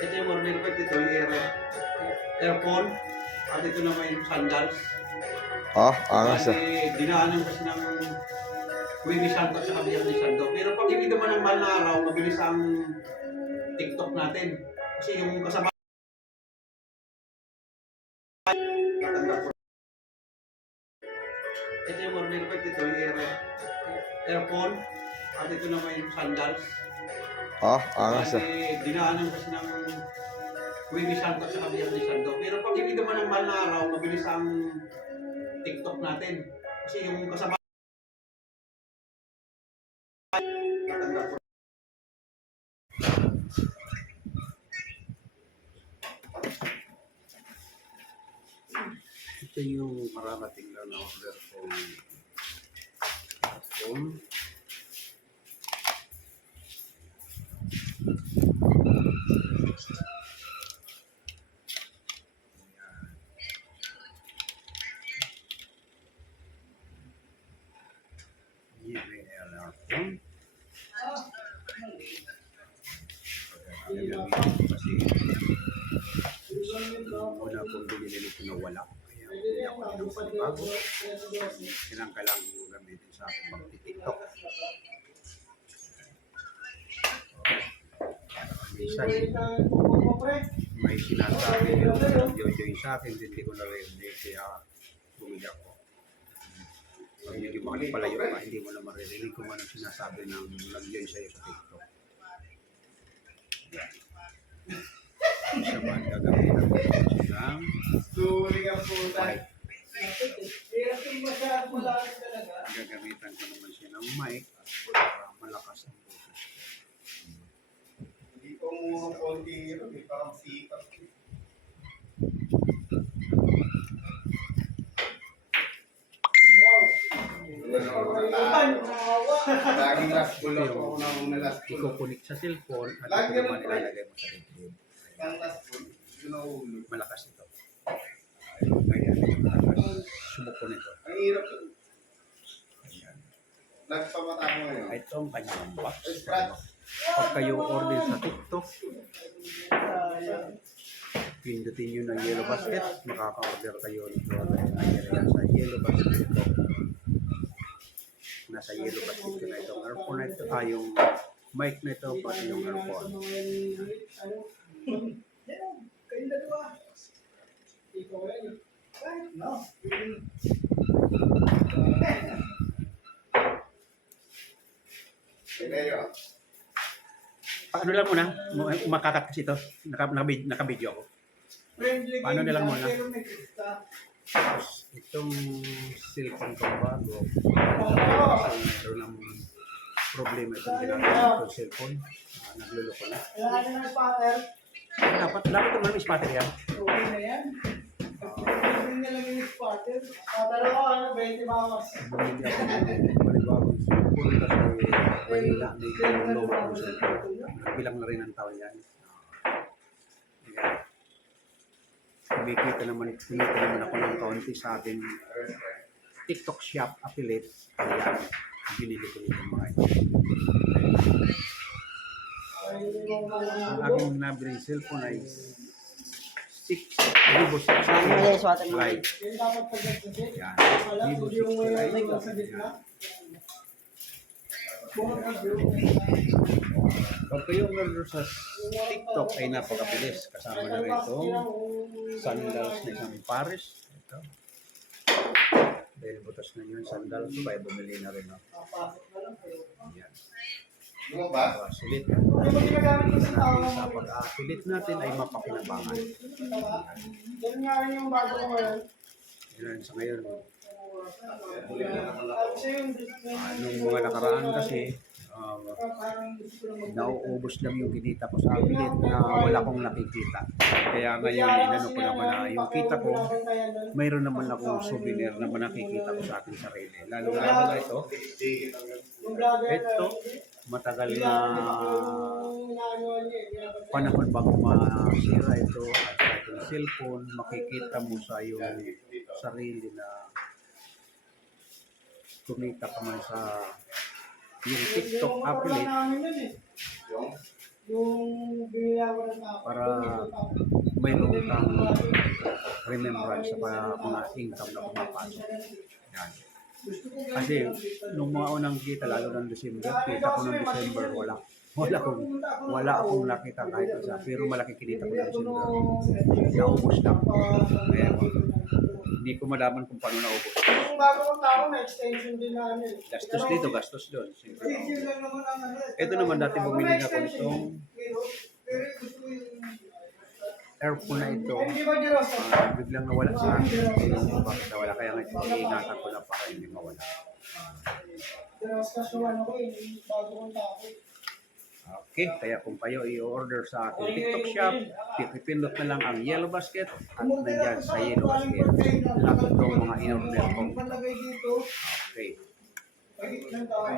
Ito yung order ko, ito yung earphone. At ito naman yung sandals. Angas ah. Kasi dinaanan kasi ng Wimi Santo sa kabiyang ni Santo. Pero pag hindi naman ang mahal na araw, mabilis ang TikTok natin. Kasi yung kasama natanggap ko. Ito yung order ko, ito yung earphone. At ito naman yung sandals. Angas ah. Kasi dinaanan kasi ng Wimi Santo sa kabiyang ni Santo. Pero pag hindi naman ang mahal na araw, mabilis ang TikTok natin. Kasi yung kasama natanggap ko. Ito yung mararating lang na order kong phone. Kasi una kong binili nito na wala. Kaya hindi ako ng panibago. Kailangan ka lang yung gamitin sa aking pag-tiktok. Minsan, may sinasabi yung join sa akin, hindi ko narinig, kaya bumili ako. Pag medyo makapalayo ka, hindi mo na maririnig kung anong sinasabi ng nag-join sa'yo sa TikTok. Yan. Isa ba, gagamitan ko ng mic. Gagamitan ko naman siya ng mic para malakas ang boses ko. Hindi ko mo konti, parang sikat. Laging last pull ako ng last pull. Iko-connect sa cellphone at ito naman ilalagay mo sa dibdib. Ang last pull, yun ang ulo. Malakas ito. Ayan, malakas. Subok ko nito. Ang hirap. Ayan. Nagpamata ko ngayon. Ito ang kanyang box. Scratch. Pag kayo order sa TikTok, pindutin nyo ng yellow basket, makaka-order kayo nito sa yellow basket ito. Nasa yellow basket ko na itong earphone na ito, yung mic na ito, pati yung earphone. Paano lang muna, makakat kasi ito, naka-video ako. Paano na lang muna? Itong cellphone ko bago, meron ng problema itong ginagawa itong cellphone. Nagluloko na. Dapat naman may spotter yan. Okay na yan. Hindi na lang yung spotter. Patalo ko, 20 bawas. Bumili ako ng panibagong cellphone kasi mahina, may lower ang cellphone. Bilang na rin ang taon yan. Kumikita naman ako ng kaunti sa ating TikTok shop affiliate. Kaya binili ko nito mga ito. Ang aking nabiling cellphone ay 6,000 Lite. Yan. Vivo 60 Lite. Pag kayo order sa TikTok ay napakabilis. Kasama na rito sandals na isang pares. Ito. Dahil butas na yun sandals, kaya bumili na rin ako. Yan. Sulit. Sa pag-affiliate natin ay mapakinabangan. Yan nga rin yung bago ko ngayon. Yan sa ngayon. Nung mga nakaraan kasi, nauubos lang yung kinita ko sa affiliate na wala akong nakikita. Kaya ngayon, inano ko naman na yung kita ko, mayroon naman akong souvenir na nakikita ko sa aking sarili. Lalo na ito. Ito, matagal na panahon bago masira ito at itong cellphone, makikita mo sa iyong sarili na kumita ka man sa yung TikTok affiliate. Yung binila ko para mayroon kang remembrance sa mga income na pumapasok. Yan. Kasi nung mga unang kita, lalo ng December, kita ko ng December, wala akong nakita kahit isa. Pero malaki kinita ko ng December. Naubos lang. Kaya hindi ko malaman kung paano naubos. Yung bago kong tao, may extension din na ano eh. Gastos dito, gastos doon. Siyempre. Yun lang naman ang ano eh. Ito naman dati bumili na ko itong Pero gusto ko yung... airphone na ito. Hindi ba Diyos? Biglang nawala sa akin. Hindi ko bakit nawala. Kaya nga iingatan ko na para hindi mawala. Diyos kasi ano ko eh, bago kong tao. Okay, kaya kung kayo i-order sa ating TikTok shop, pipindot na lang ang yellow basket at nandyan sa yellow basket lahat itong mga in-order ko. Palagay dito, Okay. pagit ng tao.